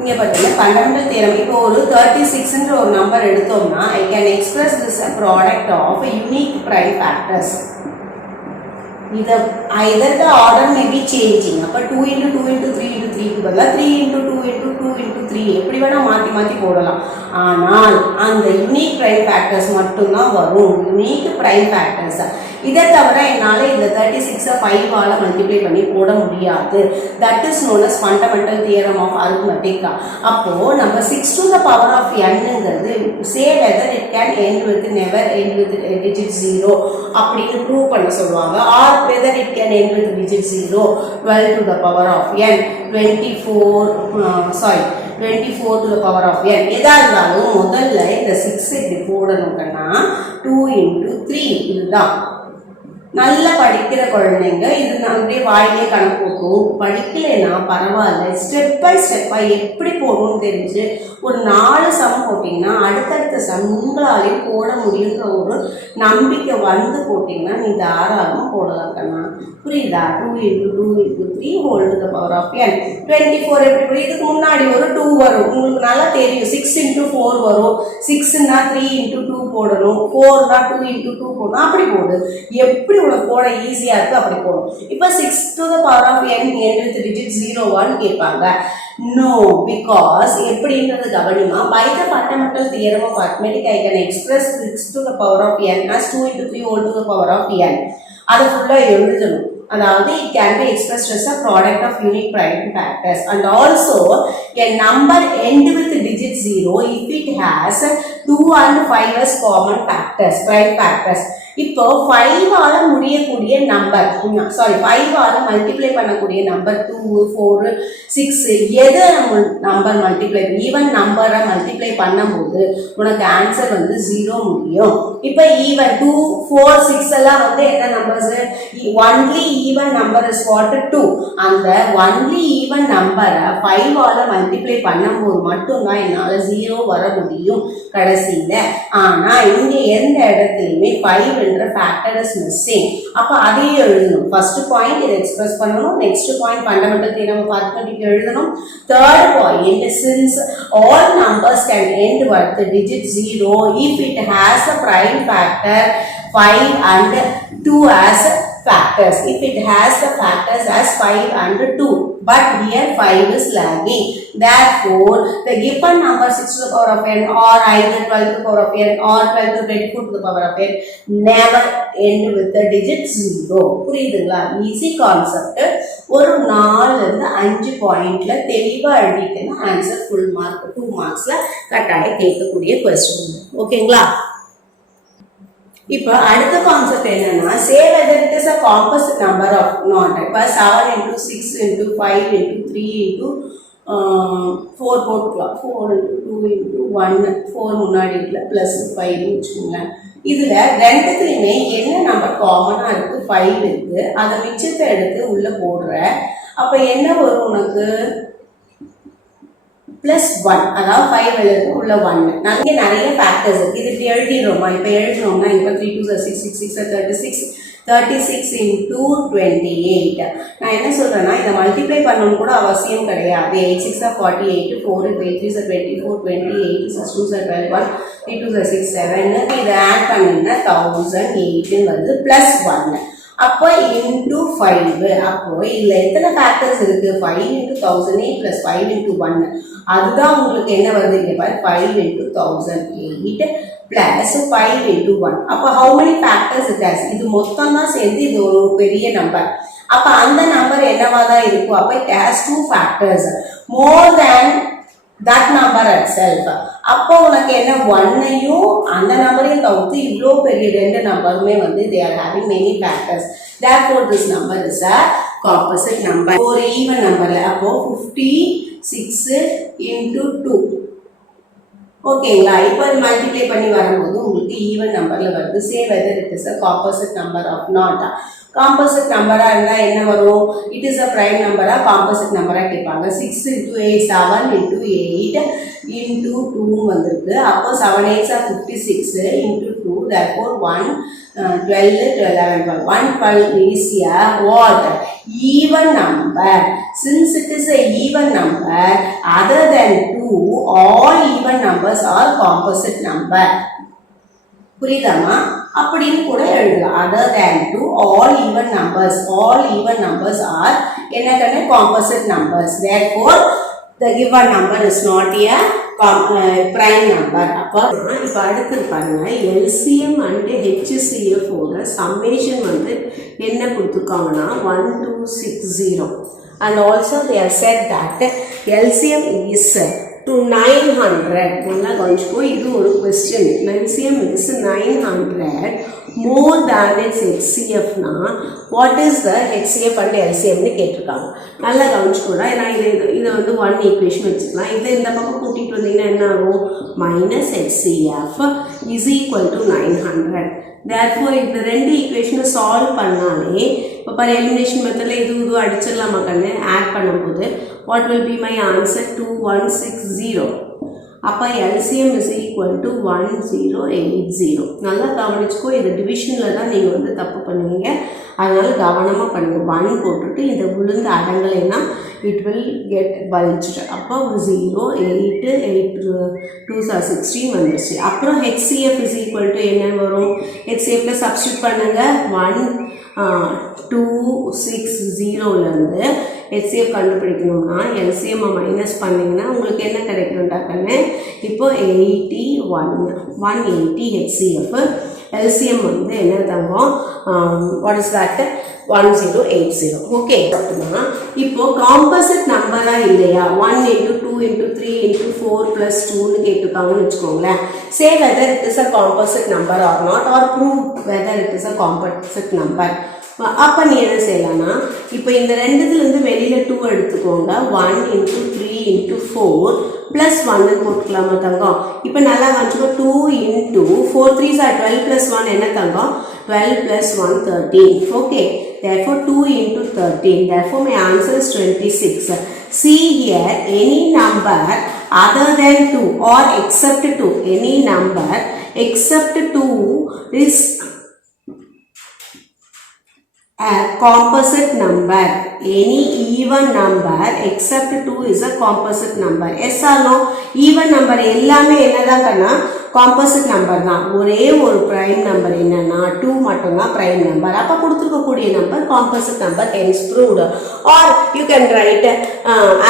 இங்கே பார்த்தீங்கன்னா fundamental theorem. இப்போ ஒரு 36ன்ற ஒரு நம்பர் எடுத்தோம்னா I can express this a product of unique prime factors. இதை either the order may be changing. அப்போ 2 into 2 into 3 into 3க்கு பதிலாக 3 into 2 into 2 into 3 எப்படி வேணால் மாற்றி மாற்றி போடலாம். ஆனால் அந்த யூனிக் ப்ரைம் ஃபேக்டர்ஸ் மட்டும்தான் வரும். Unique prime factors. இதை தவிர என்னால் இந்த 36 5ஆல் மல்டிப்ளை பண்ணி போட முடியாது. That is known as fundamental theorem of arithmetic. அப்போது நம்ம 6 to the power of nங்கிறது say whether it can end with never end with digit 0 அப்படின்னு ப்ரூவ் பண்ண சொல்லுவாங்க. Or whether it can end with digit 0, 12 to the power of n, 24 to the power of n. எதா இருந்தாலும் முதல்ல இந்த 6 இப்படி போடணும்னா 2 into 3 இதுதான். நல்லா படிக்கிற குழந்தைங்க இது அப்படியே வாயிலே கணக்கு போட்டும். படிக்கலைன்னா பரவாயில்ல, ஸ்டெப் பை ஸ்டெப்பாக எப்படி போடணும்னு தெரிஞ்சு ஒரு 4 சம் போட்டிங்கன்னா அடுத்தடுத்த சம் உங்களாலே போட முடியுன்ற ஒரு நம்பிக்கை வந்து போட்டிங்கன்னா நீ தாராளமாக போடலாம் கண்ணா. புரியுதா? 2 into 2 into 3 whole to the power of n. 24 எப்படி? இதுக்கு முன்னாடி ஒரு 2 வரும், உங்களுக்கு நல்லா தெரியும். 6 into 4 வரும். 6னா 3 into 2 போடணும், 4னா 2 into 2 போடணும். அப்படி போடு, எப்படி உனக்கு போட ஈஸியா இருக்கு அப்படி போடும். இப்போ 6 to the power of n end with digit 0 1 கேட்பாங்க. No, because எப்படின்றது கவனிமா. By the fundamental theorem of arithmetic I can express 6 to the power of n as 2 into 3 whole to the power of n. அதை ஃபுல்லாக எழுதணும். அதாவது it can be expressed as a product of unique prime factors, and also a number end with digit 0 if it has 2 and 5 as common factors, prime factors. இப்போ 5ஆல முடியக்கூடிய number, 5ஆல multiply பண்ணக்கூடிய number 2, 4, 6 எது number multiply even நம்பரை multiply பண்ணும்போது உனக்கு answer வந்து 0 முடியும். இப்போ ஈவன் 2, 4, 6 எல்லாம் வந்து என்ன numbers? Only even number is what 2. அந்த ஒன்லி ஈவன் நம்பரை 5ஆல மல்டிப்ளை பண்ணும்போது மட்டும்தான் என்னால் 0 வர முடியும் கடைசியில். ஆனால் இங்கே எந்த இடத்துலையுமே 5 என்ற ஃபேக்டர் இஸ் மிஸ்ஸிங். அப்போ அதையும் எழுதணும். ஃபர்ஸ்ட் பாயிண்ட் இதை எக்ஸ்பிரஸ் பண்ணணும். Next point fundamental theorem of arithmetic எழுதணும். Third point, since all numbers can end with digit 0 if it has a prime factor 5 and 2 as factors, if it has the factors as 5 and 2, but here 5 is lagging. Therefore the given number 6 to the power of n or either 12 to the power of n or 12 to 24 to the power of n never end with the digit 0. புரியுதுங்களா? Easy concept. ஒரு 4 இருந்து 5 பாயிண்ட்ல தெளிவா எழுதிட்டேன்னா answer full mark 2 மார்க்ஸ்ல கட்டாயம் கேட்கக்கூடிய question. ஓகேங்களா? இப்போ அடுத்த கான்செப்ட் என்னன்னா, சே whether it is a composite number of not. இப்போ 7 into 6 into 5 into 3 into 4 போட்டுக்கலாம். 4 into 2 into 1 4 முன்னாடி இருக்குல்ல ப்ளஸ் 5 வச்சுக்கோங்களேன். இதுல ரெண்டுத்துலையுமே என்ன நம்பர் காமனா இருக்கு? 5 இருக்கு. அதை மிச்சத்தை எடுத்து உள்ள போடுற. அப்ப என்ன வரும் உனக்கு? +1. அதாவது 5 எழுது உள்ள 1. இங்கே நிறைய ஃபேக்டர்ஸ் இருக்கு. இது இப்படி எழுதிடுறோமா? இப்போ எழுதினோம்னா இப்போ 3 2 6 6 36 36 into 28. நான் என்ன சொல்றேன்னா, இதை மல்டிப்ளை பண்ணணும் கூட அவசியம் கிடையாது. 8 6 48, 4 8 3 24, 28 6 2 12, 3 2 6 7. இதை ஆட் பண்ணினா 1008 வருது +1. அப்போ into 5. அப்போ இதுல எத்தனை ஃபேக்டர்ஸ் இருக்கு? 5 into 1008 plus 5 into 1. அதுதான் உங்களுக்கு என்ன வருது? இங்க பாரு, 5 into 1008 plus 5 into 1. அப்போ how many factors it has? இது மொத்தம் தான் சேர்ந்து இது ஒரு பெரிய நம்பர். அப்ப அந்த நம்பர் என்னவா தான் இருக்கும்? அப்ப it has 2 factors more than that number itself. அப்போ உனக்கு என்ன? 1ஐயும் அந்த நம்பரையும் தவிர்த்து இவ்வளோ பெரிய ரெண்டு நம்பருமே வந்து they are having many factors. Therefore this number is a composite number. ஒரு ஈவன் நம்பர்ல அப்போ 56 into 2. ஓகேங்களா? இப்போ மல்டிப்ளை பண்ணி வரும்போது உங்களுக்கு ஈவன் நம்பர்ல வருது. Say whether it is a composite number of not. Composite நம்பரா இருந்தா என்ன வரும்? இட் இஸ் அ பிரைம் நம்பரா காம்போசிட் நம்பரா கேட்பாங்க. 6 into 8 7 into 8 into 2 வந்திருக்கு. அப்போ 7 8s are 56 into 2, therefore 1 12 11 12. 112 is a what? Even number. Since it is a even number, other than 2, all even numbers are composite number. புரியுதாமா? அப்படின்னு கூட எழுதலாம். other than 2, all even numbers are என்ன composite numbers. Therefore the given number is not a prime number. அப்போ இப்போ அடுத்து பாருங்க, LCM and HCF ஓட summation வந்து என்ன கொடுத்துருக்காங்கன்னா 1260. and also they have said that LCM is to 900. நல்லா கவனிச்சுக்கோ, இது ஒரு question. LCM is 900 more than its HCF னா what is the HCF and LCM னு கேட்டிருக்காங்க. நல்லா கவனிச்சுக்கோடா. ஏன்னா இதை வந்து 1 ஈக்குவேஷன் வச்சுக்கலாம். இதை இந்த பக்கம் கூட்டிட்டு வந்தீங்கன்னா என்ன ஆகும்? Minus HCF is equal to 900. therefore இந்த ரெண்டு ஈக்குவேஷனை சால்வ் பண்ணாலே இப்போ பாரு, எலிமினேஷன் மெத்தடில் இது அடிச்சிடலாமா கண்ணு? ஆட் பண்ணும்போது what will be my answer? 2160. அப்போ LCM is equal to 1080. நல்லா கவனிச்சுக்கோ, இது டிவிஷனில் தான் நீங்கள் வந்து தப்பு பண்ணுவீங்க. அதனால கவனமாக பண்ணுங்க. 1 போட்டுட்டு இந்த விழுந்து அடங்கலைன்னா இட் வில் கெட் பல்ஜ்டு. அப்போ 0 8 8 2s are 16 வந்துருச்சு. அப்புறம் HCF is equal to என்ன வரும்? HCFல சப்ஸ்டியூட் பண்ணுங்க. 1260லேருந்து HCF கண்டுபிடிக்கணும்னா LCM மைனஸ் பண்ணிங்கன்னா உங்களுக்கு என்ன கிடைக்கும்டாக்கன்னு? இப்போ 180 HCF. LCM வந்து என்ன தங்கும்? What is that? 1080. ஓகே. இப்போ காம்போசிட் நம்பரா இல்லையா? 1 into 2 into 3 into 4 plus 2ன்னு கேட்டுருக்காங்கன்னு வச்சுக்கோங்களேன். say whether it is a composite number or not, or prove whether it is a composite number. அப்போ நீ என்ன செய்யலாம்னா, இப்போ இந்த ரெண்டுத்துலேருந்து வெளியில் 2 எடுத்துக்கோங்க. 1 into 3 into 4 plus 1 போட்டுக்கலாமா தங்கம்? இப்போ நல்லா வச்சுக்கோ. 2 into 4 3s are 12 plus 1 என்ன தங்கம்? 12 plus 1 13. okay, therefore 2 into 13. therefore my answer is 26. see here, any number other than 2 or except 2, any number except 2 is a composite number. any even number except 2 is a composite number. yes or no? even number எல்லாமே என்னதான் கண்ணா? Composite number தான். ஒரே ஒரு prime number என்னன்னா 2 மட்டும்தான் prime number. அப்போ கொடுத்துருக்கக்கூடிய number composite number. hence proved. or you can write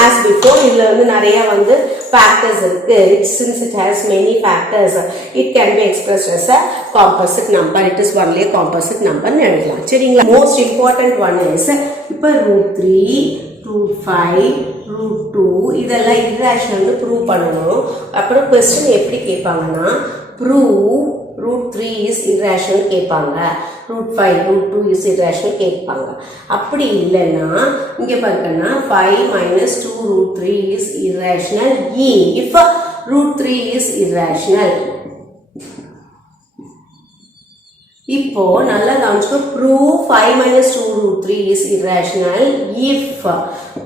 as before. இதில் வந்து நிறைய வந்து factors இருக்கு. since it has many factors, it can be expressed as a composite number. it is only a composite number ன்னு எழுதலாம். சரிங்களா? most important one is இப்போ √3 √5 √2 இதெல்லாம் irrational ப்ரூவ் பண்ணணும். அப்புறம் கொஸ்டின் எப்படி கேட்பாங்கன்னா, ப்ரூவ் √3 is irrational கேட்பாங்க. √5 √2 is irrational கேட்பாங்க. அப்படி இல்லைன்னா இங்கே பாருங்கன்னா 5 minus 2 √3 is irrational if √3 is irrational. இப்போ நல்லா கவனிச்சுக்கோ. prove 5 minus 2 √3 is irrational if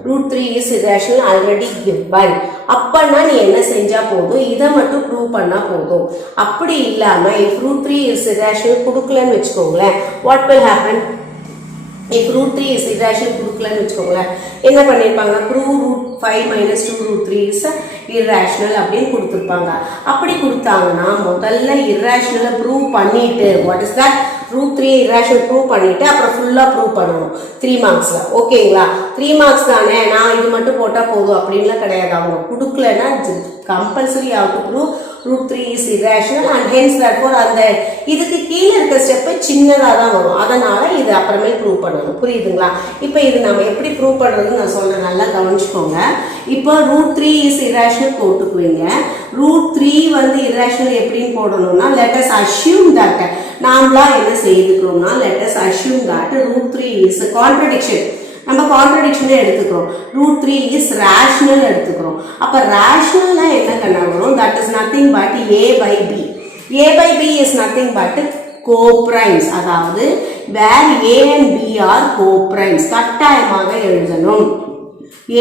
√3 is irrational already given. அப்பனா நீ என்ன செஞ்சா போதும்? இதை மட்டும் ப்ரூவ் பண்ணா போதும். அப்படி இல்லாம if √3 is irrational கொடுக்கலன்னு வச்சுக்கோங்களேன், what will happen? if √3 is irrational கொடுக்கலன்னு வச்சுக்கோங்களேன், என்ன பண்ணிருப்பாங்க? prove √5 minus 2 √3 is irrational அப்படின்னு கொடுத்துருப்பாங்க. அப்படி கொடுத்தாங்கன்னா முதல்ல irrational ப்ரூவ் பண்ணிட்டு, what is that? √3 irrational prove பண்ணிட்டு அப்புறம் ஃபுல்லா ப்ரூவ் பண்ணணும் 3 மார்க்ஸ்ல. ஓகேங்களா? 3 மார்க்ஸ் தானே, நான் இது மட்டும் போட்டா போதும் அப்படின்லாம் கிடையாது. அவங்க கொடுக்கலன்னா compulsory how to prove √3 is irrational and hence therefore அந்த இதுக்கு கீழே இருக்க ஸ்டெப் சின்னதாக தான் வரும். அதனால இது அப்புறமே ப்ரூவ் பண்ணணும். புரியுதுங்களா? இப்போ இது நம்ம எப்படி ப்ரூவ் பண்ணுறதுன்னு நான் சொல்றேன், நல்லா கவனிச்சுக்கோங்க. இப்போ √3 is irrational போட்டுக்குவீங்க. √3 வந்து irrational எப்படின்னு போடணும்னா, let us assume that நாமளா என்ன செய்துக்கிறோம்னா, let us assume that √3 is a contradiction. நம்ம கான்ட்ரடிக்ஷனே எடுத்துக்கிறோம். √3 இஸ் ரேஷனல் எடுத்துக்கிறோம். அப்போ ரேஷனல்னா என்ன கண்ணா வரும்? That is nothing but a/b. a/b is nothing but coprimes. அதாவது where a and b are கோப்ரைம்ஸ். கட்டாயமாக எழுதணும்.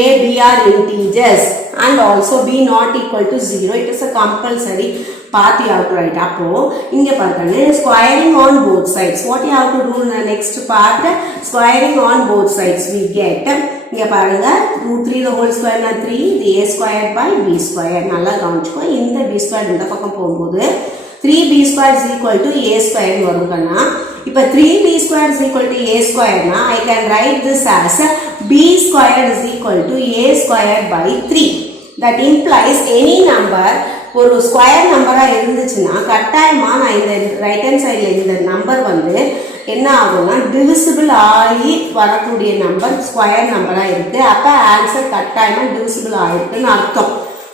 a, b are integers and also b not equal to 0. It is a compulsory part you have to write. அப்போ இங்க பாருங்க, squaring on both sides. What you have to do in the next part? Squaring on both sides we get, இங்க பாருங்க, √3 the whole square na 3, the a squared by b squared. நல்லா கவனிச்சுக்கோ. இந்த b squared இந்த பக்கம் போகும்போது 3b squared is equal to a squared வரும்னா, இப்போ 3b squared is equal to a squared na, I can write this as b squared is equal to a squared by 3. That implies any number ஒரு square நம்பரா இருந்துச்சுன்னா கட்டாயமா நான் இந்த right hand சைடுல இந்த நம்பர் வந்து என்ன ஆகும்னா டிவிசிபிள் ஆகி வரக்கூடிய நம்பர் ஸ்கொயர் நம்பரா இருக்கு. அப்ப ஆன்சர் கட்டாயமா டிவிசிபிள் ஆயிருக்குன்னு அர்த்தம்.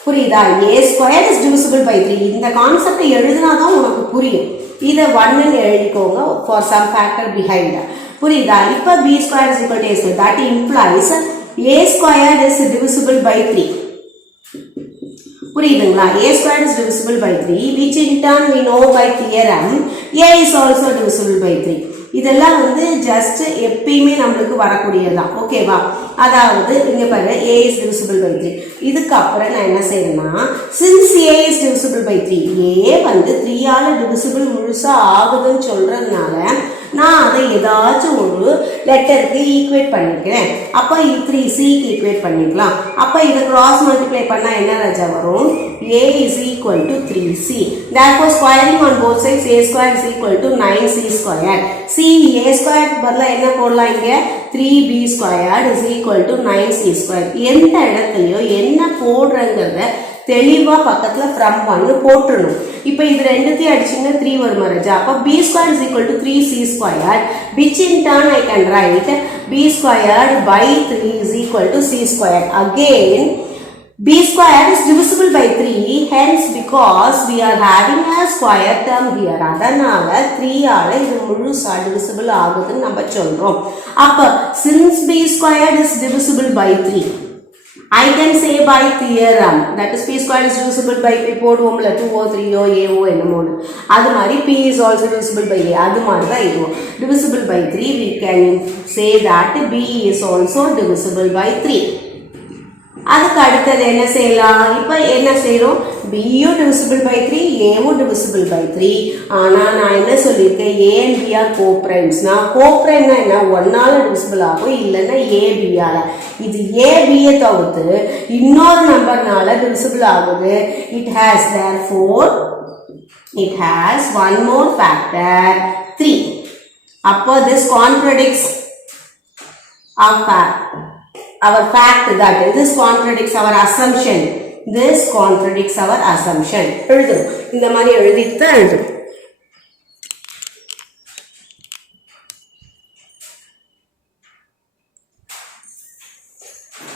புரியுதா? a square is divisible by 3. இந்த கான்செப்டை எழுதினாதான் உனக்கு புரியும். இதை 1ன்னு எழுதிக்கோங்க ஃபார் சம் ஃபேக்டர் பிஹைண்ட். புரியுதா? இப்போ b square is equal to a square. That implies a square is divisible by 3. புரியுதுங்களா? a squared is divisible by 3, which in turn we know by theorem a is also divisible by 3. இதெல்லாம் வந்து just எப்பயுமே நம்மளுக்கு வரக்கூடியதுதான். ஓகேவா? அதாவது இங்க பாருங்க, a is divisible by 3. இதுக்கு அப்புறம் நான் என்ன செய்யணும்னா, since a is divisible by 3, a வந்து 3 ஆல divisible முழுசா ஆகுதுன்னு சொல்றதுனால நான் அதை ஏதாச்சும் ஒரு லெட்டருக்கு ஈக்குவேட் பண்ணிக்கிறேன். அப்போ 3cக்கு ஈக்குவேட் பண்ணிக்கலாம். அப்போ இதை கிராஸ் மல்டிப்ளை பண்ணா என்ன ராஜா வரும்? a is equal to 3c. Therefore squaring on both sides, a square is equal to 9c square. c a square பதிலா என்ன போடலாம்? இங்க 3b squared is equal to 9c square. எந்த இடத்துலயோ என்ன போடுறங்கிறத தெளிவா பக்கத்துல from 1 போட்டுறணும். இப்போ இது ரெண்டுத்தையும் அடிச்சீங்கன்னா 3 வரும் ராஜா. அப்ப b squared is equal to 3c squared, which in turn I can write b squared by 3 is equal to c squared. Again b squared is divisible by 3, hence because we are having a square term here, அதனால 3 ஆல இது முழுசா divisible ஆகுதுன்னு நம்ம சொல்றோம். அப்ப since b squared is divisible by 3, I can say by theorem that is p squared is divisible by 3 போடுவோம்ல, 2o 3o ao என்னமோ அது மாதிரி p is also divisible by a, அது மாதிரி தான் இதுவும் divisible by 3. We can say that b is also divisible by 3. அதுக்கு அடுத்தது என்ன செய்யலாம்? இப்போ என்ன செய்யறோம்? b யும் divisible by 3, a வும் divisible by 3. ஆனா நான் என்ன சொல்லியிருக்கேன்? a and b are co-primes. நான் co-prime என்ன 1 ஆல divisible ஆகும், இல்லைன்னா a b ஆல. இது a b தவிர்த்து இன்னொரு நம்பர்னால divisible ஆகுது. It has therefore it has one more factor 3. அப்போ this contradicts our fact that this contradicts our assumption. This contradicts our assumption. எழுது. இந்த மாதிரி எழுதித்தான் எழுது.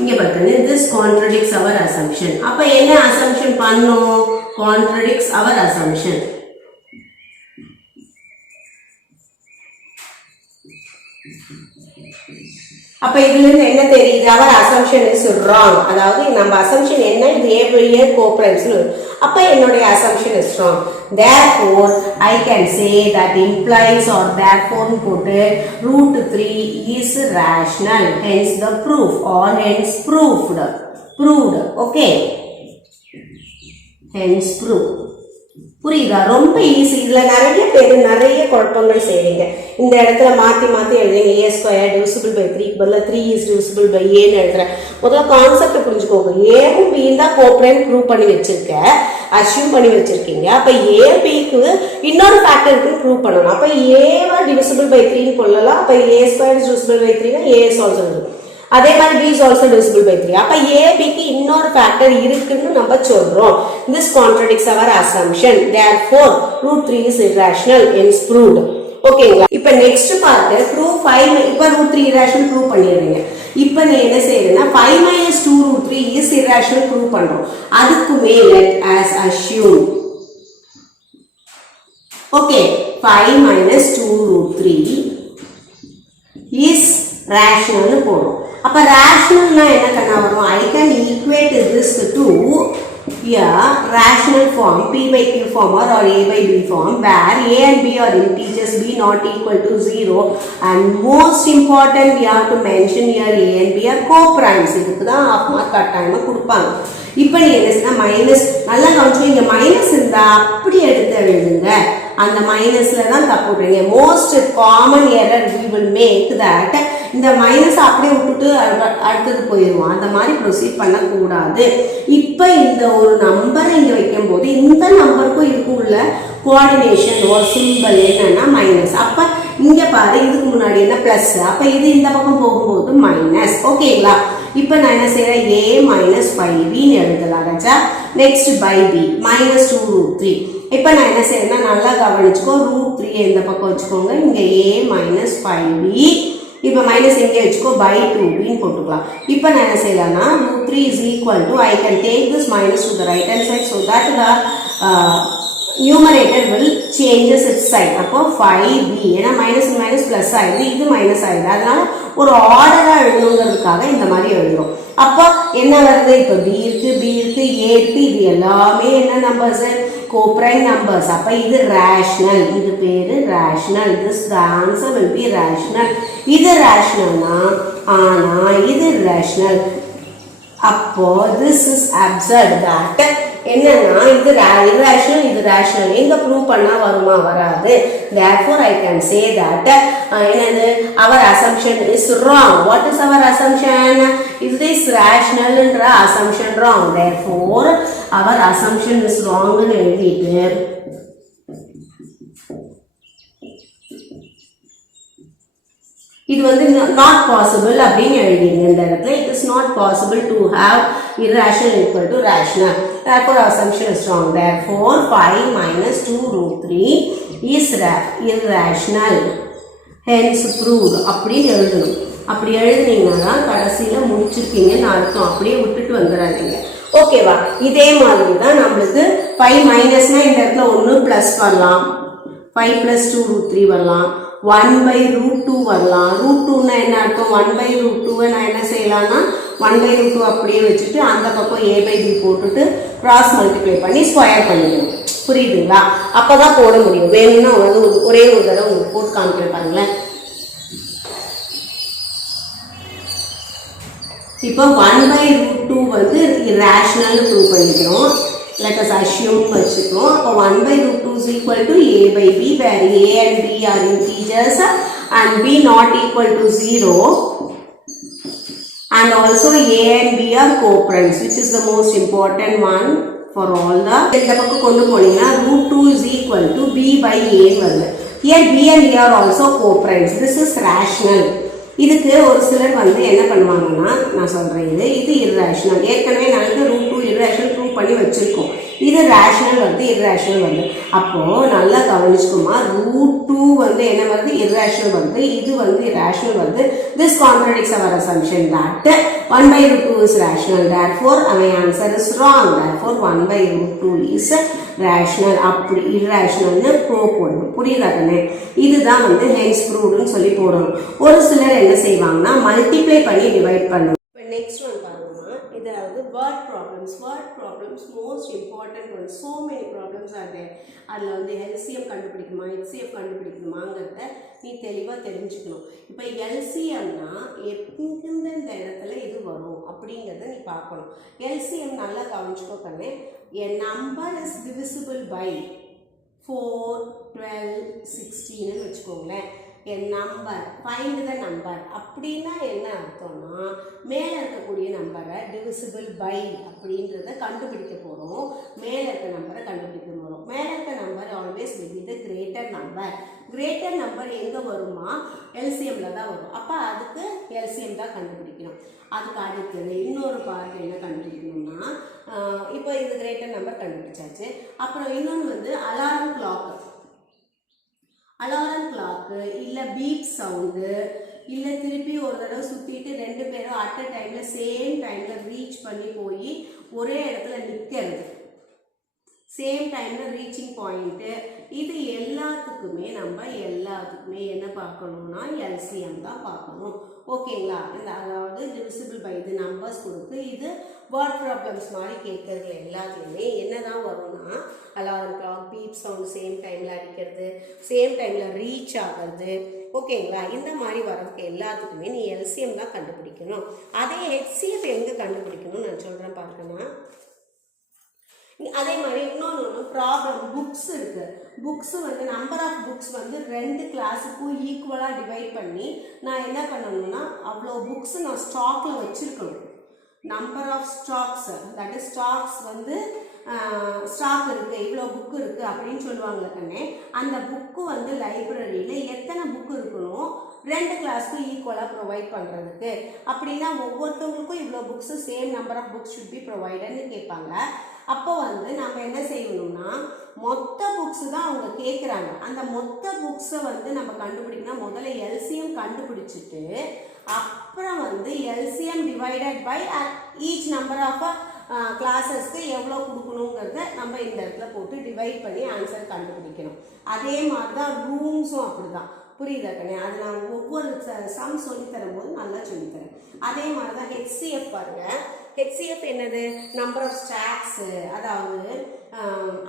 இங்க பாருங்க, this contradicts our assumption. அப்ப என்ன assumption பண்ணோம்? Contradicts our assumption. அப்ப இதுல இருந்து என்ன தெரியுது? அவர் assumption is wrong. அதாவது நம்ம assumption என்ன? இது a co-primes. அப்ப என்னுடைய assumption is wrong. Therefore I can say that implies or therefore போட்டு √3 is rational. Hence the proof or hence proved. Okay. Hence proved. புரியுதா? ரொம்ப ஈஸி. இதுல நிறைய பேர் நிறைய குழப்பங்கள் செய்றீங்க. இந்த இடத்துல மாத்தி மாத்தி எழுதுங்க. a ஸ்கொயர் divisible by 3 பதிலா 3 is divisible by a ன்னு எழுதுறேன். முதல்ல கான்செப்ட் புரிஞ்சுக்கோங்க. a வும் b தான் கோப்ரைம் ப்ரூவ் பண்ணி வச்சிருக்க, அஸ்யூம் பண்ணி வச்சிருக்கீங்க. அப்ப a b க்கு இன்னொரு ஃபேக்டர் இருக்குன்னு ப்ரூவ் பண்ணணும். அப்ப a வா divisible by 3 ன்னு சொல்லலாம். அப்ப a square is divisible by 3 னா a is also divisible. அதே மாதிரி b is also divisible by 3. அப்ப a b க்கு இன்னொரு ஃபேக்டர் இருக்குன்னு நம்ம சொல்றோம். This contradicts our assumption. Therefore √3 is irrational. Hence proved. ஓகேங்களா? இப்ப நெக்ஸ்ட் பார்ட் prove 5. இப்ப √3 irrational ப்ரூவ் பண்ணிடுறீங்க. இப்ப நீ என்ன செய்யறேன்னா 5 - 2 √3 is irrational ப்ரூவ் பண்றோம். அதுக்குமே let as assume. Okay, 5 - 2 √3 is rational போடும். அப்ப rationalனா என்ன கண்ணா வரும்? I can equate this to here rational form p by q form or a by b form where a and b are integers, b not equal to 0, and most important we have to mention here a and b are co-primes. இதுக்கு தான் half mark கட்டாயமா கொடுப்பாங்க. இப்போ நீ என்ன செய்யணும்? Minus நல்லா கவனிச்சு, இங்க மைனஸ் இருந்தா அப்படி எடுத்து எழுதுங்க. அந்த மைனஸ்ல தான் தப்பு விடுறீங்க. Most common error we will make that இந்த மைனஸ் அப்படியே விட்டுட்டு அடுத்தது போயிடுவோம். அந்த மாதிரி ப்ரொசீட் பண்ணக்கூடாது. இப்போ இந்த ஒரு நம்பரை இங்கே வைக்கும் போது இந்த நம்பருக்கும் இதுக்கும் உள்ள கோஆர்டினேஷன் ஒரு சிம்பிள் என்னன்னா மைனஸ். அப்போ இங்கே பாரு, இதுக்கு முன்னாடி என்ன பிளஸ், அப்போ இது இந்த பக்கம் போகும்போது மைனஸ். ஓகேங்களா? இப்போ நான் என்ன செய்யறேன்? a மைனஸ் 5bன்னு எழுதலாம் ராஜா. Next by b minus 2√3. இப்போ நான் என்ன செய்யறேன்னா நல்லா கவனிச்சுக்கோ, √3 இந்த பக்கம் வச்சுக்கோங்க, இங்கே a மைனஸ் 5b. இப்போ மைனஸ் எங்கே வச்சுக்கோ, பை 2bன்னு போட்டுக்கலாம். இப்போ நான் என்ன செய்யலாம்னா √3 is equal to I can take this minus to the right hand side so that the numerator will changes its side. அப்போ 5b ஏன்னா மைனஸ் மைனஸ் பிளஸ் ஆயிடுது, இது மைனஸ் ஆயிடுது. அதனால ஒரு ஆர்டரா எழுதணுங்கிறதுக்காக இந்த மாதிரி எழுதுறோம். அப்போ என்ன வருது? இப்போ b இருக்கு, b இருக்கு, a இருக்கு, இது எல்லாமே என்ன நம்பர்ஸ்? Coprime numbers. அப்ப இது ரேஷனல், இது பேரு rational. This the answer will be rational. இது ரேஷனல்னா ஆனா இது ரேஷனல். அப்போ this is absurd that என்னன்னா இது irrational, இது rational. எங்க ப்ரூவ் பண்ணா வருமா? வராது. therefore I can say that என்னது our assumption is wrong. what is our assumption? is this rational என்ற assumption wrong? therefore our assumption is wrong ன்னு எழுதிட்டு இது வந்து not possible அப்படின்னு எழுதிங்க. இந்த இடத்துல it is not possible to have irrational equal to rational. therefore assumption is wrong. therefore 5 minus 2√3 is irrational. hence proved அப்படின்னு எழுதணும். அப்படி எழுதுனீங்கன்னா கடைசியில முடிச்சிருக்கீங்கன்னு அர்த்தம். அப்படியே விட்டுட்டு வந்துடாதீங்க. ஓகேவா? இதே மாதிரி தான் நம்மளுக்கு 5 மைனஸ்னா இந்த இடத்துல 1 பிளஸ் வரலாம், 5 plus 2√3 வரலாம், 1/√2 வரலாம். √2னா என்ன அர்த்தம்? 1/√2 நான் என்ன செய்யலாம்னா 1/√2 அப்படியே வச்சுட்டு அந்த பக்கம் a by b போட்டுட்டு கிராஸ் மல்டிப்ளை பண்ணி ஸ்கொயர் பண்ணிக்கணும். புரியுதுங்களா? அப்பதான் போட முடியும். வேணும்னா வந்து ஒரே ஒரு தடவை உங்களுக்கு போட்டு காமிக்கிறேன் பாருங்களேன். இப்போ 1/√2 வந்து ரேஷனல் ப்ரூவ் பண்ணிக்கிறோம். let us assume வச்சுக்கிறோம். அப்போ 1/√2 is equal to a by b where a and b are integers and b not equal to 0 and also a and b are co-primes, which is the most important one for all the. இந்த பக்கம் கொண்டு போனீங்கன்னா √2 is equal to b by a வருது. here b and a are also co-primes. this is rational. இதுக்கு ஒரு சிலர் வந்து என்ன பண்ணுவாங்கன்னா நான் சொல்றேன், இது irrational. ஏற்கனவே நாங்கள் √2 irrational ப்ரூவ் பண்ணி வச்சிருக்கோம். இது ரேஷனல் வந்து irrational வந்து. அப்போ நல்லா கவனிச்சுக்குமா, √2 வந்து என்ன வருது? irrational வந்து, இது வந்து irrational வந்து. this contradicts our assumption that 1/√2 is rational. therefore our answer is wrong. therefore 1/√2 is rational. அப்படி irrationalனு ப்ரூவ் போடணும். புரியுதானே? இதுதான் வந்து hence proved சொல்லி போடணும். ஒரு சிலர் என்ன செய்வாங்கன்னா மல்டிப்ளை பண்ணி டிவைட் பண்ணுவாங்க. நெக்ஸ்ட் ஒன் பாருங்கம்மா, இதாவது word problems. Word problems most important one. So many problems are there. அதில் வந்து எல்சிஎம் கண்டுபிடிக்குமா, ஹெச்சிஎஃப் கண்டுபிடிக்குமாங்கிறத நீ தெளிவாக தெரிஞ்சுக்கணும். இப்போ எல்சிஎம்னா எந்தெந்த இடத்துல இது வரும் அப்படிங்கிறத நீ பார்க்கணும். எல்சிஎம் நல்லா கவனிச்சுக்கோ கண்ணே. a number is divisible by 4, 12, 16 வச்சுக்கோங்களேன். a number, find the number அப்படின்னா என்ன அர்த்தம்னா மேலே இருக்கக்கூடிய நம்பரை divisible by அப்படின்றத கண்டுபிடிக்க போகிறோம். மேலே இருக்க நம்பரை கண்டுபிடிக்க போகிறோம். மேலே இருக்க number always will be the greater number. greater number எங்கே வருமா? எல்சிஎம்ல தான் வரும். அப்போ அதுக்கு எல்சிஎம் தான் கண்டுபிடிக்கணும். அதுக்கு அடுத்தது இன்னொரு பார்ட் என்ன கண்டுபிடிக்கணும்னா, இப்போ இது கிரேட்டர் நம்பர் கண்டுபிடிச்சாச்சு. அப்புறம் இன்னொன்று வந்து அலாரம் கிளாக்கு. அலாரம் கிளாக்கு இல்லை பீப் சவுண்டு இல்லை திருப்பி ஒரு தடவை சுற்றிட்டு 2 பேரும் அட் அ டைமில் சேம் டைமில் ரீச் பண்ணி போய் ஒரே இடத்துல நிற்கிறது. சேம் டைம்ல ரீச்சிங் பாயிண்ட், இது எல்லாத்துக்குமே என்ன பார்க்கணும்னா எல்சிஎம் தான் பார்க்கணும். ஓகேங்களா? இந்த அதாவது டிவிசிபிள் பை இது நம்பர்ஸ் கொடுத்து இது வேர்ட் ப்ராப்ளம்ஸ் மாதிரி கேட்கறது எல்லாத்துலேயுமே என்னதான் வரும்னா alarm clock, beep sound same டைம்ல அடிக்கிறது, சேம் டைம்ல ரீச் ஆகிறது. ஓகேங்களா? இந்த மாதிரி வர்றதுக்கு எல்லாத்துக்குமே நீ எல்சிஎம் தான் கண்டுபிடிக்கணும். அதே ஹெச்சிஎஃப் எங்கே கண்டுபிடிக்கணும்னு நான் சொல்கிறேன் பாருங்கன்னா, அதே மாதிரி இன்னொன்று ப்ராப்ளம் புக்ஸ் இருக்கு. புக்ஸ் வந்து நம்பர் ஆஃப் புக்ஸ் வந்து 2 கிளாஸுக்கும் ஈக்குவலாக டிவைட் பண்ணி நான் என்ன பண்ணணும்னா அவ்வளோ புக்ஸ் நான் ஸ்டாக்ல வச்சிருக்கணும். Number of stocks, that is stocks வந்து ஸ்டாக் இருக்கு, இவ்வளோ புக்கு இருக்கு அப்படின்னு சொல்லுவாங்க கண்ணே. அந்த புக்கு வந்து லைப்ரரியில் எத்தனை புக்கு இருக்கணும் 2 கிளாஸ்க்கும் ஈக்குவலாக ப்ரொவைட் பண்ணுறதுக்கு. அப்படின்னா ஒவ்வொருத்தவங்களுக்கும் இவ்வளோ books same number of books should be ப்ரொவைடட்னு கேட்பாங்க. அப்போ வந்து நம்ம என்ன செய்யணும்னா மொத்த புக்ஸ் தான் அவங்க கேட்குறாங்க. அந்த மொத்த புக்ஸை வந்து நம்ம கண்டுபிடிக்கணும். முதல்ல எல்சிஎம் கண்டுபிடிச்சிட்டு அப்புறம் வந்து LCM divided by each number of கிளாஸஸ்க்கு எவ்வளோ கொடுக்கணுங்கிறத நம்ம இந்த இடத்துல போட்டு டிவைட் பண்ணி ஆன்சர் கண்டுபிடிக்கணும். அதே மாதிரி தான் ரூம்ஸும் அப்படி தான். புரியுதா கண்ணே? அது நான் ஒவ்வொரு சம் சொல்லித்தரும் போது நல்லா சொல்லித்தரேன். அதே மாதிரி தான் ஹெச்சிஎஃப் பாருங்க. ஹெச்சிஎஃப் என்னது? நம்பர் ஆஃப் ஸ்டாக்ஸு, அதாவது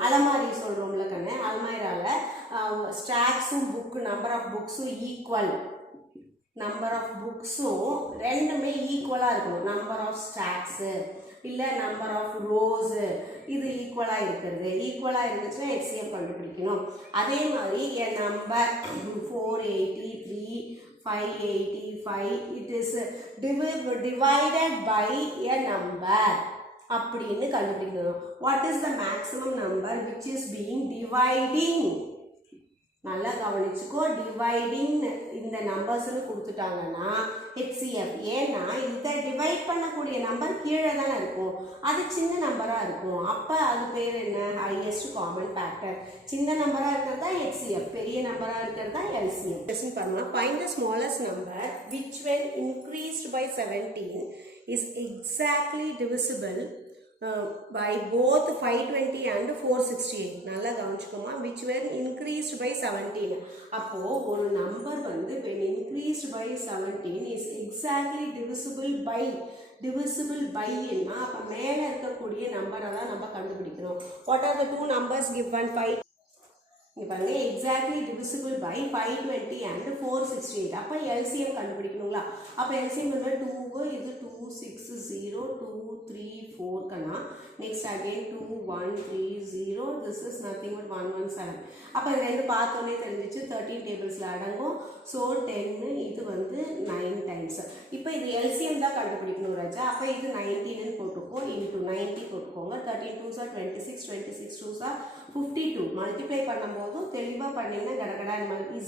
அலமாரி சொல்கிறோம்ல கண்ணே, அலமாரியால ஸ்டாக்ஸும் புக்கு நம்பர் ஆஃப் புக்ஸும் ஈக்குவல். நம்பர் ஆஃப் புக்ஸும் ரெண்டுமே ஈக்குவலாக இருக்கணும். நம்பர் ஆஃப் ஸ்டாக்ஸு இல்லை நம்பர் ஆஃப் ரோஸு இது ஈக்குவலாக இருக்கிறது. ஈக்குவலாக இருந்துச்சுன்னா ஹெச்சிஎஃப் கண்டுபிடிக்கணும். அதே மாதிரி என் number 483 585 it is divided by a number அப்படின்னு கண்டுபிடிக்கணும். What is the maximum number which is being dividing? நல்லா கவனிச்சுக்கோ. டிவைடிங் இந்த நம்பர்ஸ்னு கொடுத்துட்டாங்கன்னா ஹெச்சிஎஃப். ஏன்னா இதை டிவைட் பண்ணக்கூடிய நம்பர் கீழே தானே இருக்கும், அது சின்ன நம்பராக இருக்கும். அப்போ அது பேர் என்ன? Highest common factor. சின்ன நம்பராக இருக்கிறது தான் ஹெச்சிஎஃப், பெரிய நம்பராக இருக்கிறது தான் எல்சிஎம். கொஸ்டின் பாருங்க. Find the smallest number which when increased by 17 is exactly divisible by both 520 and 468. நல்லா கவனிச்சுக்கோமா. which were increased by 17. அப்போ ஒரு நம்பர் வந்து when increased by 17 is exactly divisible by ன்னா அப்போ மேலே இருக்கக்கூடிய நம்பரை தான் நம்ம கண்டுபிடிக்கணும். what are the two numbers given? 5 இங்கே பாருங்க, எக்ஸாக்ட்லி டிவிசிபிள் பை 520 and 468. அப்போ எல்சிஎம் கண்டுபிடிக்கணுங்களா? அப்போ எல்சிஎம் வந்து 2 இது 2 6 0 2 3 4 கண்ணா. Next again 2 1 3 0 this is nothing but 117. அப்போ இது ரெண்டு பார்த்தோன்னே தெரிஞ்சிச்சு 13 டேபிள்ஸில் அடங்கும். ஸோ 10 இது வந்து 9 டைம்ஸ். இப்போ இது எல்சிஎம் தான் கண்டுபிடிக்கணும் ராஜா. அப்போ இது 19 போட்டுக்கோம், இன்ட்டு 90 போட்டுக்கோங்க. 13 2s are 26 26 2s are 52. Multiply பண்ணும்போது தெளிவாக பண்ணிங்கன்னா கடகடா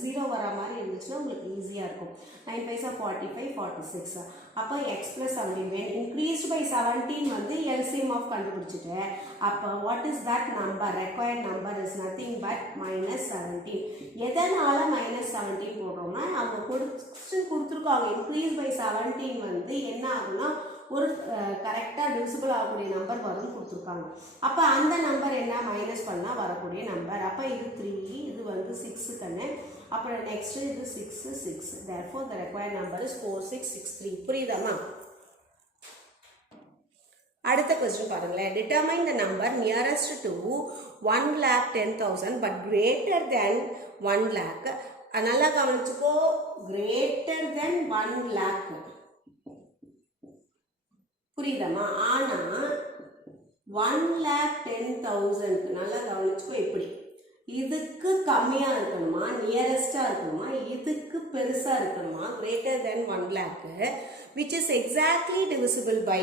ஜீரோ வர மாதிரி இருந்துச்சுன்னா உங்களுக்கு ஈஸியாக இருக்கும். 9 5 45 46. அப்போ எக்ஸ் ப்ளஸ் 17 இன்க்ரீஸ்ட் பை 17 வந்து எல்சிஎம் ஆஃப் கண்டுபிடிச்சிட்டேன். அப்போ what is that number? Required number is nothing but -17. எதனால -17 போடுறோம்னா அவங்க கொடுத்துருக்காங்க இன்க்ரீஸ் பை 17 வந்து என்ன ஆகுனா ஒரு கரெக்டாக டிவிசிபிள் ஆகக்கூடிய நம்பர் வரும்னு கொடுத்துருக்காங்க. அப்போ அந்த நம்பர் என்ன மைனஸ் பண்ணால் வரக்கூடிய நம்பர். அப்போ இது 3, இது வந்து 6 கண்ணு. அப்புறம் நெக்ஸ்ட் இது 6 6. therefore the required number is 4663. புரியுதாமா? அடுத்த கொஸ்டின் பாருங்களேன். Determine the number nearest to 1,10,000 but greater than 1 lakh. நல்லா கவனிச்சுக்கோ. Greater than 1 lakh. புரியுதாமா? ஆனா 1,10,000 நல்லா கவனிச்சுக்கோ. எப்படி இதுக்கு கம்மியா இருக்கணுமா, நியரஸ்டா இருக்கணுமா, இதுக்கு பெருசா இருக்கணுமா? Greater than 1 lakh which is exactly divisible by.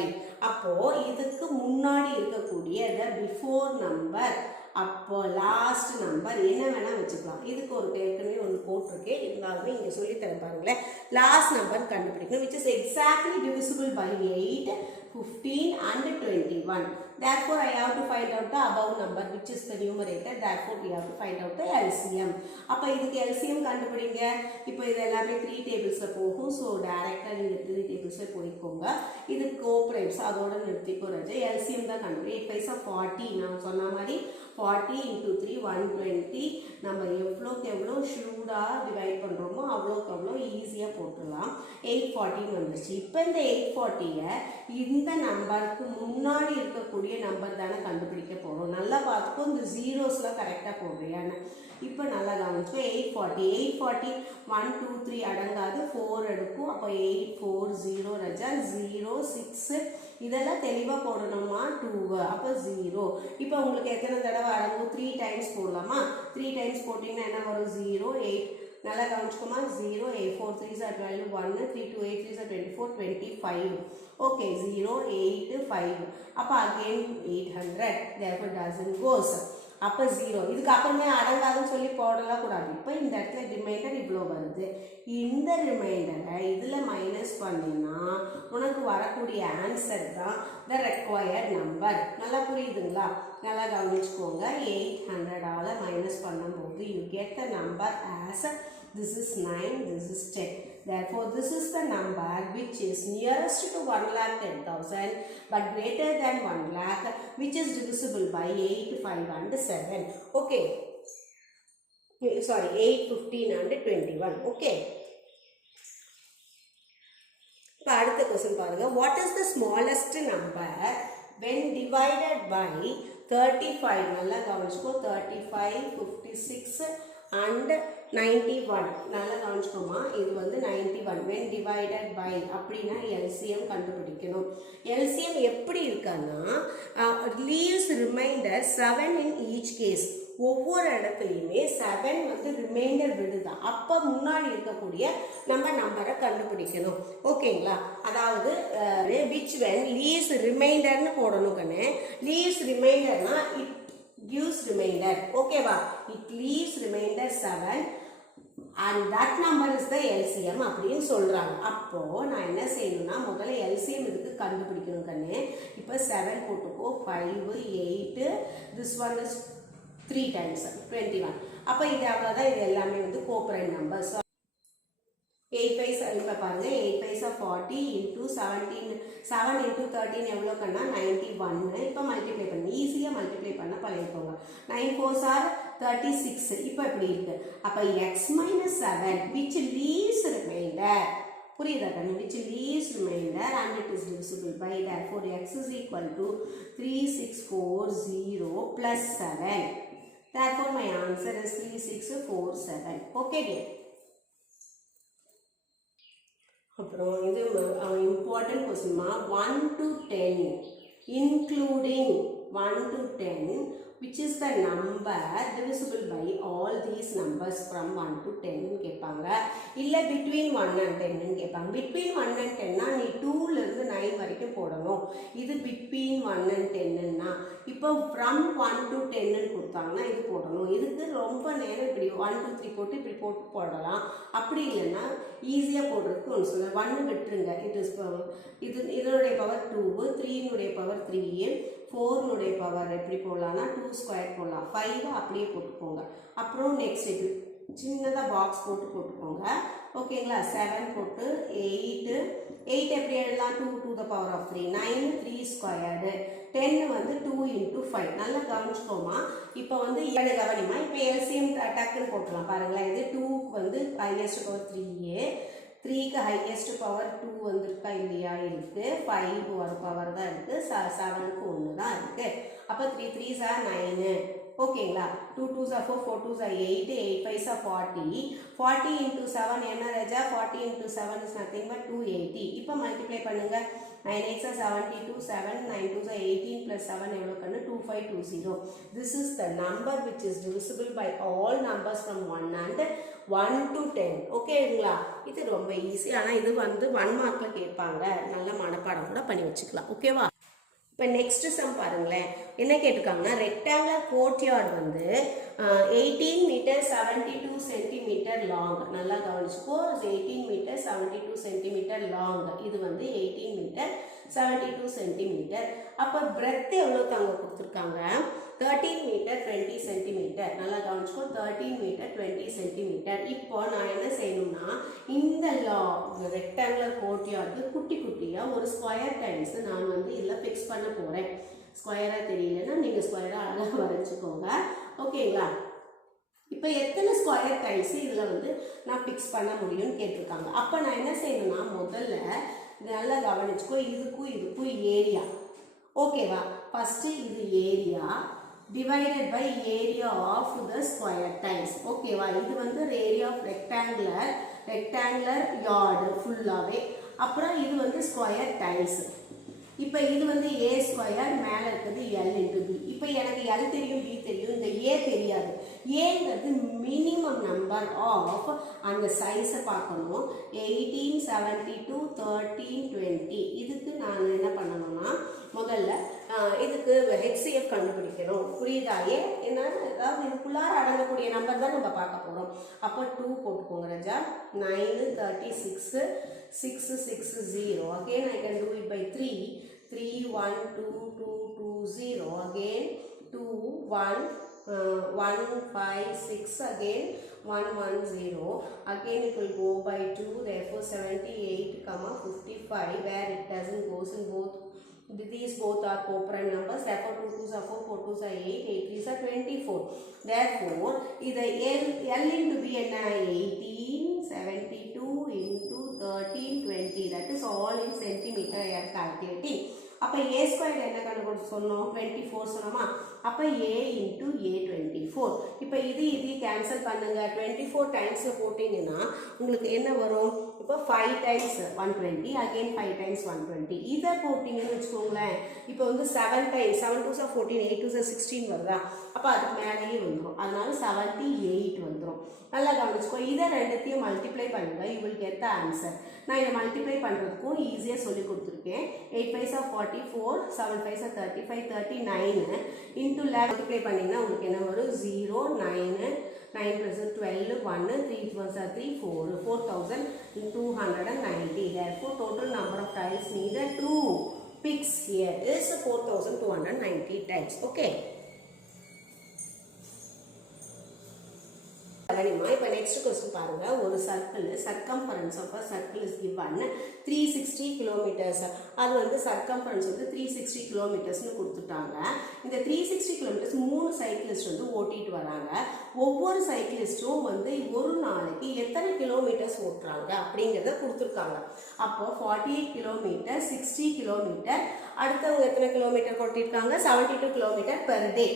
அப்போ இதுக்கு முன்னாடி இருக்கக்கூடிய பிஃபோர் நம்பர், அப்போ லாஸ்ட் நம்பர் என்ன வேணா வச்சுக்கலாம். இதுக்கு ஒரு ஏற்கனவே ஒன்று போட்டிருக்கேன், இருந்தாலுமே இங்கே சொல்லி தரேன் பாருங்களேன். லாஸ்ட் நம்பர் கண்டுபிடிக்கணும் which is exactly divisible by 8 15 and 21. Therefore, I have to find out the above number, which is the numerator. Therefore, we have to find out the LCM. அப்ப இதுக்கு LCM கண்டுபிடிங்க. இப்போ இது எல்லாமே 3 tablesல போகும். So, டைரக்டா நீங்க 3 tablesல போய்க்கோங்க. இது co-primes அதோட நிறுத்திக்கோங்க. LCM தான் கண்டுபிடி. 8 பைசா 40 நான் சொன்ன மாதிரி 40 into 3 120 நம்ம எவ்வளோக்கு எவ்வளோ ஷூடாக டிவைட் பண்ணுறோமோ அவ்வளோக்கு அவ்வளோ ஈஸியாக போட்டுடலாம். 840 வந்துருச்சு. இப்போ இந்த 840-ஐ இந்த நம்பருக்கு முன்னாடி இருக்கக்கூடிய நம்பர் தானே கண்டுபிடிக்க போகிறோம். நல்லா பார்த்துக்கோ, இந்த ஜீரோஸ்லாம் கரெக்டாக போடுறியான்னு. இப்போ நல்லா கவனிச்சு 840 1 2 3 அடங்காது 4 எடுக்கும். அப்போ 8 4 0 ரஜா 0 6 இதெல்லாம் தெளிவாக போடணுமா 2 அப்போ 0. இப்போ உங்களுக்கு எத்தனை தடவை அடங்கும் 3 டைம்ஸ் போடலாமா? 3 டைம்ஸ் போட்டிங்கன்னா என்ன வரும் 0 8 நல்லா கவனிச்சுக்கோமா 0 8 4 3s are 12 1 3 2 8 3s are 24 25 okay 0 8 5 அப்போ again 800 therefore doesn't goes அப்போ 0 இதுக்கு அப்புறமே அடங்காதுன்னு சொல்லி போடலாம் கூடாது. இப்போ இந்த இடத்துல ரிமைண்டர் இவ்வளோ வருது. இந்த ரிமைண்டரை இதில் மைனஸ் பண்ணினா உனக்கு வரக்கூடிய ஆன்சர் தான் த ரெக்வயர்ட் நம்பர். நல்லா புரியுதுங்களா? நல்லா கவனிச்சுக்கோங்க. 800ஆல் மைனஸ் பண்ணும்போது you get the number as this is 9, this is 10. Therefore, this is the number which is nearest to 1,10,000 but greater than 1 lakh, which is divisible by 8, 5 and 7. Okay. Sorry, 8, 15 and 21. Okay. இப்போ அடுத்த question பாருங்க. What is the smallest number when divided by 35? நல்லா கவனிச்சுக்கோ. 35, 56 and 91 நல்லா கவனிச்சுக்கோமா. இது வந்து 91 when divided by அப்படின்னா LCM கண்டுபிடிக்கணும். LCM எப்படி இருக்கான்னா leaves remainder 7 in each case. ஒவ்வொரு இடத்துலையுமே 7 வந்து ரிமைண்டர் விடுதான். அப்போ முன்னாடி இருக்கக்கூடிய நம்ம நம்பரை கண்டுபிடிக்கணும். ஓகேங்களா? அதாவது which when leaves ரிமைண்டர்னு போடணும் கண்ணு. leaves ரிமைண்டர்னா it gives remainder. ஓகேவா? it leaves remainder 7 and that number is the LCM அப்படின்னு சொல்றாங்க. அப்போ நான் என்ன செய்யணும்னா முதல்ல LCM இதுக்கு கண்டுபிடிக்கணும் கண்ணு. இப்போ 7 போட்டுக்கோ 5 8 this one is 3 times 21. அப்போ இது அவ்வளோதான். இது எல்லாமே வந்து கோப்ரைம் நம்பர். 8 பைசா இப்போ பாருங்க 8 பைசா 40 into 17 7 into 13 எவ்வளோ கண்ணா 91. இப்போ மல்டிப்ளை பண்ணி ஈஸியாக மல்டிப்ளை பண்ண பழகிக்கோங்க. 9 4s are 36. இப்போ எப்படி இருக்கு? அப்போ x minus 7 which leaves remainder. புரியுதா கண்ணு? which leaves remainder and it is divisible by, therefore x is equal to 3640 plus 7. Therefore my answer is 3647. Okay dear. அப்புறம் இது important கொஸ்டின்மா 1 to 10 including 1 to 10 which is the number divisible by all these numbers from 1 to 10 கேட்பாங்க. இல்லை between 1 and 10 கேட்பாங்க. between 1 and 10னா நீ 2லேருந்து 9 வரைக்கும் போடணும். இது between 1 and 10ன்னா இப்போ from 1 to 10 கொடுத்தாங்கன்னா இது போடணும். இதுக்கு ரொம்ப நேரம் இப்படி 1 2 3 போட்டு இப்படி போட்டு போடலாம். அப்படி இல்லைன்னா ஈஸியாக போடுறதுக்கு ஒன்று சொல்ல 1 விட்டுருங்க. இதனுடைய பவர் 2 3னுடைய பவர் 3 4னுடைய பவர் எப்படி போடலாம்னா 2 ஸ்கொயர் போடலாம். 5 அப்படியே போட்டுக்கோங்க. அப்புறம் நெக்ஸ்ட் இது சின்னதாக பாக்ஸ் போட்டுக்கோங்க. ஓகேங்களா? 7 போட்டு 8 எப்படி எழுதலாம் 2 to the power of 3 9 3 squared 10 வந்து 2 into 5. நல்லா கவனிச்சுக்கோமா. இப்போ வந்து கவனிமா. இப்போ எல்சிஎம் டக்குன்னு போட்டுக்கலாம். பாருங்களேன், இது 2க்கு வந்து ஹையஸ்ட் பவர் 3 3க்கு ஹையஸ்ட் பவர் 2 வந்துருக்கா இல்லையா? இருக்கு. 5 ஒரு பவர் தான் இருக்கு. 7க்கு 1 தான் இருக்கு. அப்போ 3 3s are 9. ஓகேங்களா? 2 2s are 4 4 2s are 8 8 5s are 40 40 into 7 என்ன ராஜா? 40 into 7 is nothing but 280. இப்போ மல்டிப்ளை பண்ணுங்க. 9 8s are 72 7 9 2s are 18 plus 7 எவ்வளோ கண்ணு? 2520. This is the number which is divisible by all numbers from 1 and 1 to 10. ஓகேங்களா? இது ரொம்ப easy. ஆனால் இது வந்து 1 மார்க்கில் கேட்பாங்க. நல்ல மனப்பாடம் கூட பண்ணி வச்சுக்கலாம். ஓகேவா? இப்போ நெக்ஸ்ட் சம் பாருங்களேன். என்ன கேட்டிருக்காங்கன்னா ரெக்டாங்குலர் கோர்ட்யார்டு வந்து 18 மீட்டர் 72 சென்டிமீட்டர் லாங். நல்லா கவனிச்சுக்கோ. 18 மீட்டர் 72 சென்டிமீட்டர் லாங். இது வந்து 18 மீட்டர் 72 சென்டிமீட்டர். அப்போ பிரெத் எவ்வளோ தாங்க கொடுத்துருக்காங்க? 13 மீட்டர் 20 சென்டிமீட்டர். நல்லா கவனிச்சுக்கோ, 13 மீட்டர் 20 சென்டிமீட்டர். இப்போ நான் என்ன செய்யணும்னா இந்த ரெக்டாங்குலர் கோர்ட்யார்டு குட்டி குட்டியாக ஒரு ஸ்கொயர் டைம்ஸ் நான் வந்து இதில் ஃபிக்ஸ் பண்ண போகிறேன். ஸ்கொயராக தெரியலன்னா நீங்கள் ஸ்கொயராக அழகாக வரைஞ்சிக்கோங்க. ஓகேங்களா? இப்போ எத்தனை ஸ்கொயர் டைல்ஸ் இதில் வந்து நான் ஃபிக்ஸ் பண்ண முடியும்னு கேட்டிருக்காங்க. அப்போ நான் என்ன செய்யணும்னா முதல்ல நல்லா கவனிச்சுக்கோ, இதுக்கும் ஏரியா. ஓகேவா? ஃபஸ்ட்டு இது area divided by area of the square tiles. ஓகேவா? இது வந்து ஏரியா ஆஃப் ரெக்டாங்குலர் யார்டு ஃபுல்லாகவே. அப்புறம் இது வந்து ஸ்கொயர் டைல்ஸ். இப்போ இது வந்து ஏ ஸ்கொயர், மேலே இருக்குது எல் இன்ட்டு பி. இப்போ எனக்கு எல் தெரியும், பி தெரியும், இந்த ஏ தெரியாது. ஏங்கிறது மினிமம் நம்பர் ஆஃப் அந்த சைஸை பார்க்கணும். 18, 72, 13, 20. இதுக்கு நான் என்ன பண்ணணும்னா முதல்ல இதுக்கு ஹெச்சிஎஃப் கண்டுபிடிக்கணும். புரியுதா? என்ன அதாவது இதுக்குள்ளார அடங்கக்கூடிய நம்பர் தான் நம்ம பார்க்க போகிறோம். அப்போ 2 போட்டுக்கோங்க ராஜா. 9, 36, 6, 6, 0. Again I can do it by 3. 3, 1, 2, 2, 2, 0. Again 2, 1, 1, 5, 6. Again 1, 1, 0. Again it will go by 2. Therefore 78, 55. Where it doesn't goes in both. These both are co-prime numbers. Therefore 2 2s are 4, 4 2s are 8, 8 3s are 24. Therefore இது L into B என்ன? 18, 72 into 13, 20. That is all in centimeter I am calculating. அப்போ a square என்ன கண்டுபிடிச்சு சொன்னோம்? 24 சொன்னோமா? அப்போ a into a 24. இப்போ இது கேன்சல் பண்ணுங்க. 24 டைம்ஸில் போட்டிங்கன்னா உங்களுக்கு என்ன வரும்? இப்போ 5 டைம்ஸ் 120, அகெயின் 5 டைம்ஸ் 120. இதை போட்டிங்கன்னு வச்சுக்கோங்களேன். இப்போ வந்து 7 times 7 2s are 14, 8 2s are 16 வருதா? அப்போ அதுக்கு மேலேயே வந்துடும். அதனால 78 வந்துடும். நல்லா கவனிச்சுக்கோ. இதை ரெண்டுத்தையும் மல்டிப்ளை பண்ணுங்க. You will get the answer. நான் இதை மல்டிப்ளை பண்ணுறதுக்கும் ஈஸியாக சொல்லி கொடுத்துருக்கேன். 8 5s are 44, 7 5s are 35, 39 into 11 multiply பண்ணிங்கன்னா உங்களுக்கு என்ன வரும்? 0, 9, 9 plus 12, 1, 3 1s are 3, 4, 4290. Therefore, total number of tiles needed to fix here is 4290 tiles. Okay. இப்போ நெக்ஸ்ட் கொஸ்டின் பாருங்க. ஒரு circle circumference of a circle is given 360 kilometres. அது வந்து circumference வந்து 360 கிலோமீட்டர்ஸ்னு கொடுத்துட்டாங்க. இந்த 360 கிலோமீட்டர்ஸ் 3 சைக்கிளிஸ்ட் வந்து ஓட்டிட்டு வராங்க. ஒவ்வொரு சைக்கிளிஸ்டும் வந்து ஒரு நாளைக்கு எத்தனை கிலோமீட்டர்ஸ் ஓட்டுறாங்க அப்படிங்கிறத கொடுத்துருக்காங்க. அப்போ 48 கிலோமீட்டர், 60 கிலோமீட்டர், அடுத்தவங்க எத்தனை கிலோமீட்டர் ஓட்டிருக்காங்க? 72 கிலோமீட்டர் பெர் டே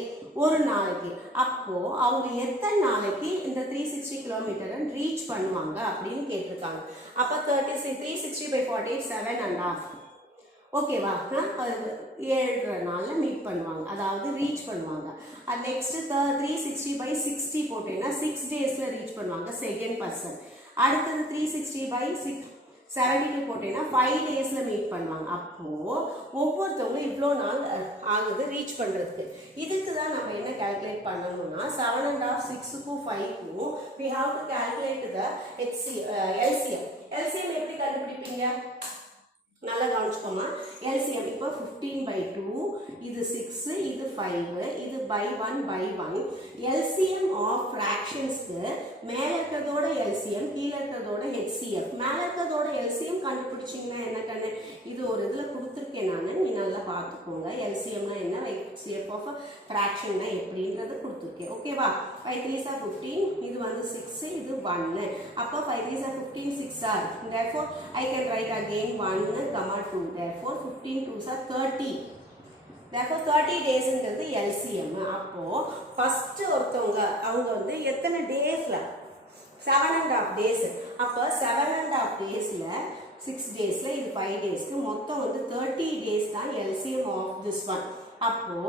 ஒரு நாளைக்கு. அப்போ அவங்க எத்தனை நாளைக்கு இந்த 360 கிலோமீட்டரை ரீச் பண்ணுவாங்க அப்படின்னு கேட்டிருக்காங்க. அப்போ 360 by 48 7.5. ஓகேவா? 7 நாளில் மீட் பண்ணுவாங்க, அதாவது ரீச் பண்ணுவாங்க. நெக்ஸ்ட் 360 by 60 போட்டீங்கன்னா 6 டேஸில் ரீச் பண்ணுவாங்க செகண்ட் பர்சன். அடுத்தது 360 by 72 போட்டீங்கன்னா 5 டேஸில் மீட் பண்ணுவாங்க. அப்போது ஒவ்வொருத்தவங்களும் இவ்வளோ நாள் ஆகுது ரீச் பண்ணுறதுக்கு. இதுக்கு தான் நம்ம என்ன கால்குலேட் பண்ணணும்னா 7.5 6க்கும் 5க்கும் we have to calculate the LCM. LCM எப்படி கண்டுபிடிப்பீங்க? நல்லா கவனிச்சுக்கோமா. LCM இப்போ 15 by 2, இது 6, இது 5, இது by 1 by 1. LCM ஆஃப் ஃப்ராக்ஷன்ஸ்க்கு மேலே இருக்கிறதோட LCM, கீழே இருக்கிறதோட HCF. மேலே இருக்கிறதோட LCM கண்டுபிடிச்சிங்கன்னா என்ன கண்ணு? இது ஒரு இதில் கொடுத்துருக்கேன் நான், நீ நல்லா பார்த்துக்கோங்க. LCMனா என்ன, HCF ஆஃப் ஃப்ராக்ஷன்னா எப்படின்றது கொடுத்துருக்கேன். ஓகேவா? 5 3s are 15, இது வந்து 6, இது 1. அப்போ 5 3s are 15, 6 are. Therefore I can write again 1, 2. Therefore 15 2s are 30. Therefore 30 daysங்கிறது LCM. அப்போ ஃபர்ஸ்ட் ஒருத்தவங்க அவங்க வந்து எத்தனை டேஸ்ல? 7.5 days. அப்போ 7.5 daysல 6 daysல இது 5 daysக்கு மொத்தம் வந்து 30 days தான் LCM ஆஃப் திஸ் ஒன். அப்போ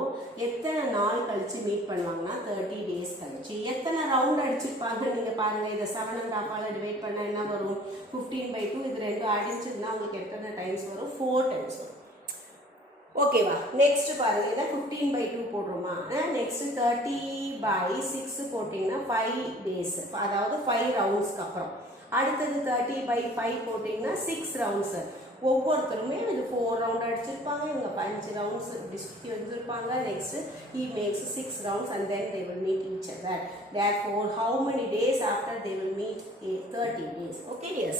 எத்தனை நாள் கழிச்சு மீட் பண்ணுவாங்கன்னா 30 days கழிச்சு. எத்தனை ரவுண்ட் அடிச்சிருப்பாங்க நீங்க பாருங்க. இதை 7.5 டிவைட் பண்ணா என்ன வரும்? 15 by 2. இது ரெண்டும் அடிச்சிருந்தா உங்களுக்கு எத்தனை டைம்ஸ் வரும்? 4 டைம்ஸ் வரும். ஓகேவா? நெக்ஸ்ட் பாருங்க. இதை 15 by 2 போடுறோமா? நெக்ஸ்ட் 30 by 6 போட்டிங்கன்னா 5 days, அதாவது 5 ரவுண்ட்ஸ்க்கு அப்புறம். அடுத்தது 30 by 5 போட்டிங்கன்னா 6 ரவுண்ட்ஸ். ஒவ்வொருத்தருமே இது 4 ரவுண்ட் அடிச்சிருப்பாங்க, இவங்க 5 ரவுண்ட்ஸ் இப்படி சுற்றி வந்திருப்பாங்க. Next he makes 6 rounds and then they will meet each other. Therefore, how many days after they will meet? 30 days. Okay, yes.